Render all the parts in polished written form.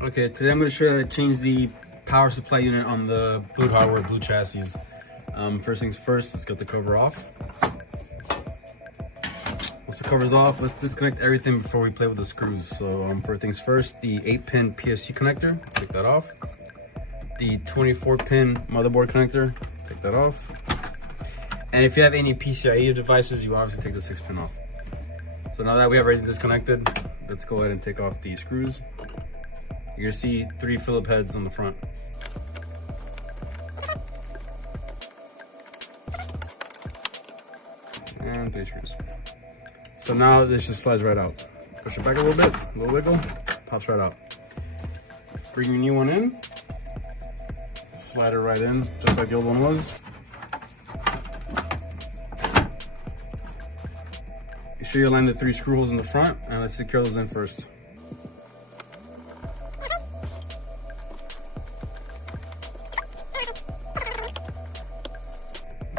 Okay, today I'm going to show you how to change the power supply unit on the Blue Hardware Blue chassis. First things first, let's get the cover off. Once the cover's off, let's disconnect everything before we play with the screws. So first things first, the 8-pin PSU connector, take that off. The 24-pin motherboard connector, take that off. And if you have any PCIe devices, you obviously take the 6-pin off. So now that we have everything disconnected, let's go ahead and take off the screws. You're gonna see 3 Phillip heads on the front. And 3 screws. So now this just slides right out. Push it back a little bit, a little wiggle, pops right out. Bring your new one in, slide it right in, just like the old one was. Make sure you align the 3 screw holes in the front, and let's secure those in first.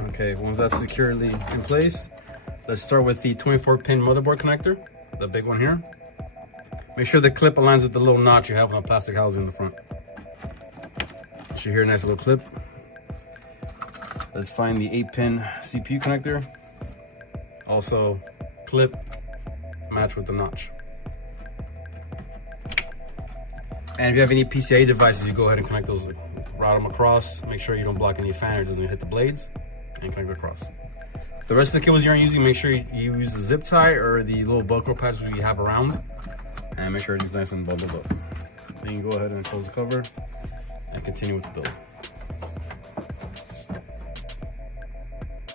Okay, once that's securely in place, let's start with the 24-pin motherboard connector, the big one here. Make sure the clip aligns with the little notch you have on the plastic housing in the front. You should hear a nice little clip. Let's find the 8-pin CPU connector. Also, clip, match with the notch. And if you have any PCIe devices, you go ahead and connect those, route them across. Make sure you don't block any fan or it doesn't hit the blades. And connect it across. The rest of the cables you're using, make sure you use the zip tie or the little Velcro patches you have around, and make sure it's nice and bundled up. Then you can go ahead and close the cover and continue with the build.